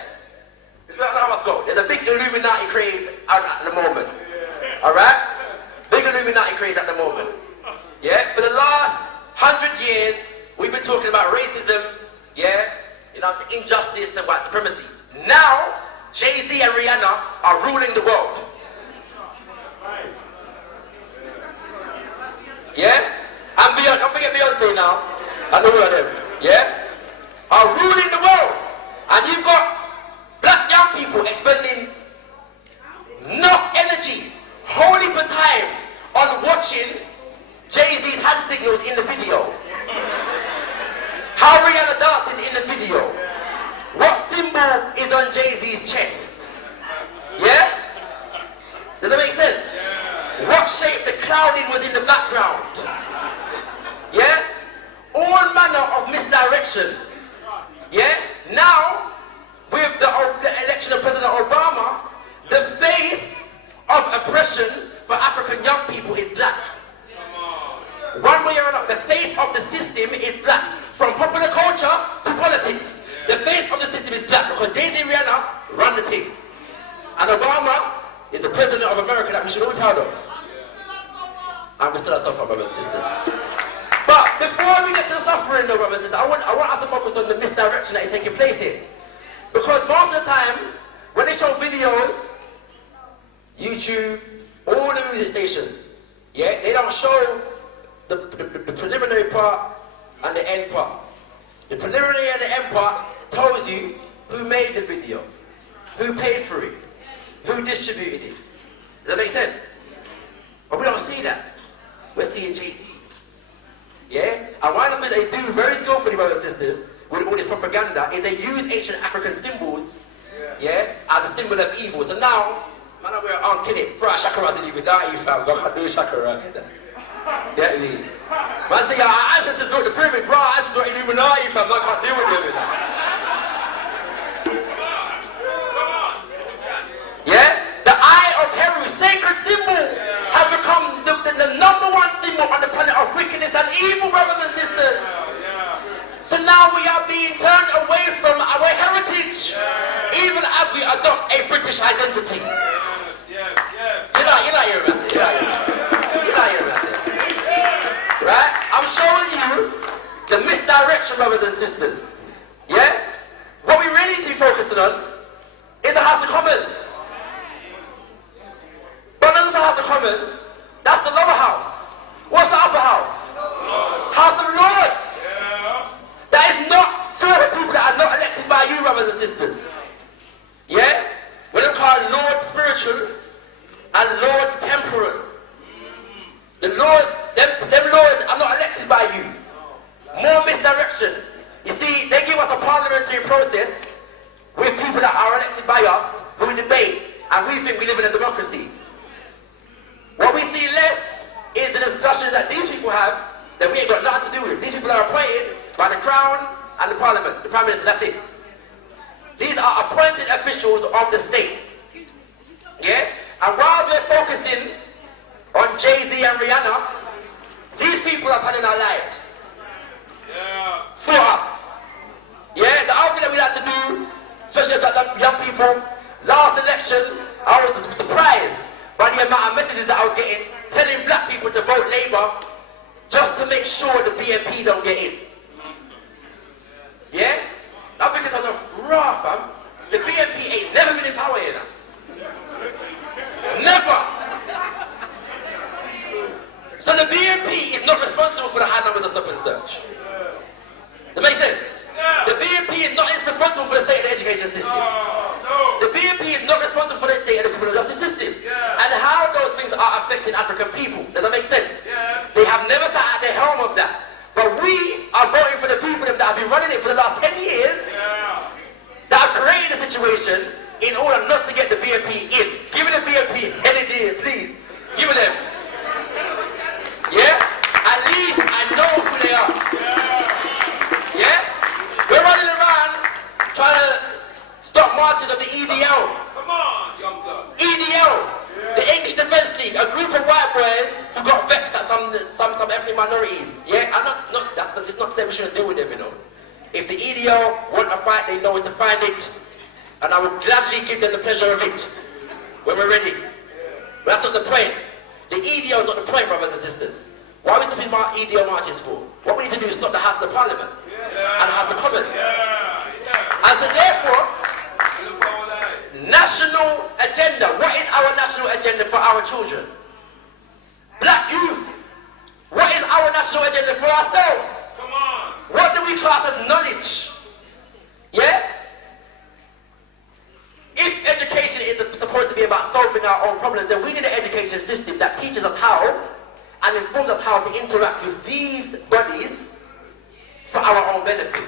This is where none of us go. There's a big Illuminati craze at the moment. Alright? Big Illuminati craze at the moment. Yeah? For the last 100 years, we've been talking about racism, yeah? You know, injustice and white supremacy. Now, Jay-Z and Rihanna are ruling the world. Yeah? And Beyonce, don't forget Beyonce now. I know who are them. Yeah? Are ruling the world. And you've got black young people expending enough energy, whole heap of time on watching Jay-Z's hand signals in the video. How Rihanna dances in the video. What symbol is on Jay-Z's chest? Yeah? Does that make sense? What shape the clouding was in the background? Yeah? All manner of misdirection. Yeah? Now, with the election of President Obama, the face of oppression for African young people is black. One way or another, the face of the system is black. From popular culture to politics, the face of the system is black because Jay-Z and Rihanna run the thing. And Obama is the president of America that we should all be proud of. And we still have suffering, brothers and sisters. But before we get to the suffering, though, brothers and sisters, I want us to focus on the misdirection that is taking place here. Because most of the time, when they show videos, YouTube, all the music stations, yeah, they don't show the preliminary part and the end part. The preliminary and the end part tells you who made the video, who paid for it, who distributed it. Does that make sense? But we don't see that. We're seeing Jay-Z. Yeah? And one of the things they do very skillfully, brothers and sisters, with all this propaganda, is they use ancient African symbols, yeah, as a symbol of evil. So now, man, we're on kidding. Bro, ShakaRa's in Illuminati, fam. God can't do ShakaRa. Get me? Man say, yeah, our ancestors built the pyramid, bro. Our ancestors were Illuminati, fam. I can't deal with them. Yeah? The eye of Heru, sacred symbol, has become the number one symbol on the planet of wickedness and evil, brothers and sisters. So now we are being turned away from our heritage, even as we adopt a British identity. You're not hearing about it. You're not hearing about it. Right? I'm showing you the misdirection, brothers and sisters. Yeah? What we really need to be focusing on is the House of Commons. Brothers, the House of Commons, that's the lower house. What's the upper house? House of Lords. That is not for people that are not elected by you, brothers and sisters. Yeah? We're going to call Lords spiritual and Lords temporal. The laws, them laws are not elected by you. More misdirection. You see, they give us a parliamentary process with people that are elected by us who we debate, and we think we live in a democracy. What we see less is the discussions that these people have that we ain't got nothing to do with. These people are appointed by the Crown and the Parliament, the Prime Minister, that's it. These are appointed officials of the state. Yeah? And whilst we're focusing on Jay-Z and Rihanna, these people are planning our lives. For us. Yeah? The other thing that we like to do, especially with young people, last election, I was surprised by the amount of messages that I was getting telling black people to vote Labour just to make sure the BNP don't get in. Yeah? I think it was a raw, fam. The BNP ain't never been in power here now. Never. So the BNP is not responsible for the high numbers of stop and search. That makes sense? The BNP is not responsible for the state of the education system. The BNP is not responsible for the state of the criminal justice system. And how those things are affecting African people. Does that make sense? They have never sat at the helm of that. But we are voting for the people that have been running it for the last 10 years, that have created a situation in trying to stop marches of the EDL. Come on, young blood. EDL, the English Defence League, a group of white boys who got vexed at some ethnic minorities. Yeah, it's not saying we shouldn't deal with them, you know. If the EDL want a fight, they know where to find it, and I will gladly give them the pleasure of it when we're ready. But that's not the point. The EDL is not the point, brothers and sisters. Why are we stopping EDL marches for? What we need to do is stop the House of Parliament and the House of Commons. And so therefore, national agenda. What is our national agenda for our children? Black youth. What is our national agenda for ourselves? Come on. What do we class as knowledge? Yeah? If education is supposed to be about solving our own problems, then we need an education system that teaches us how and informs us how to interact with these bodies for our own benefit.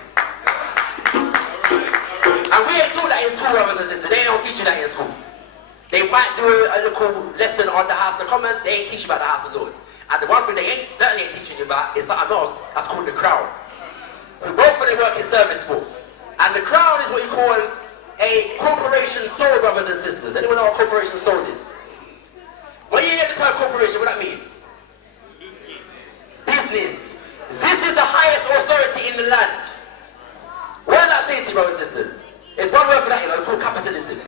And we ain't doing that in school, brothers and sisters. They don't teach you that in school. They might do a little lesson on the House of Commons, they ain't teaching about the House of Lords. And the one thing they certainly ain't teaching you about is something else that's called the Crown. So both of them work in service for. And the Crown is what you call a corporation soul, brothers and sisters. Anyone know what corporation soul is? When you hear the term corporation, what does that mean? Business. This is the highest authority in the land. What does that say to you, brothers and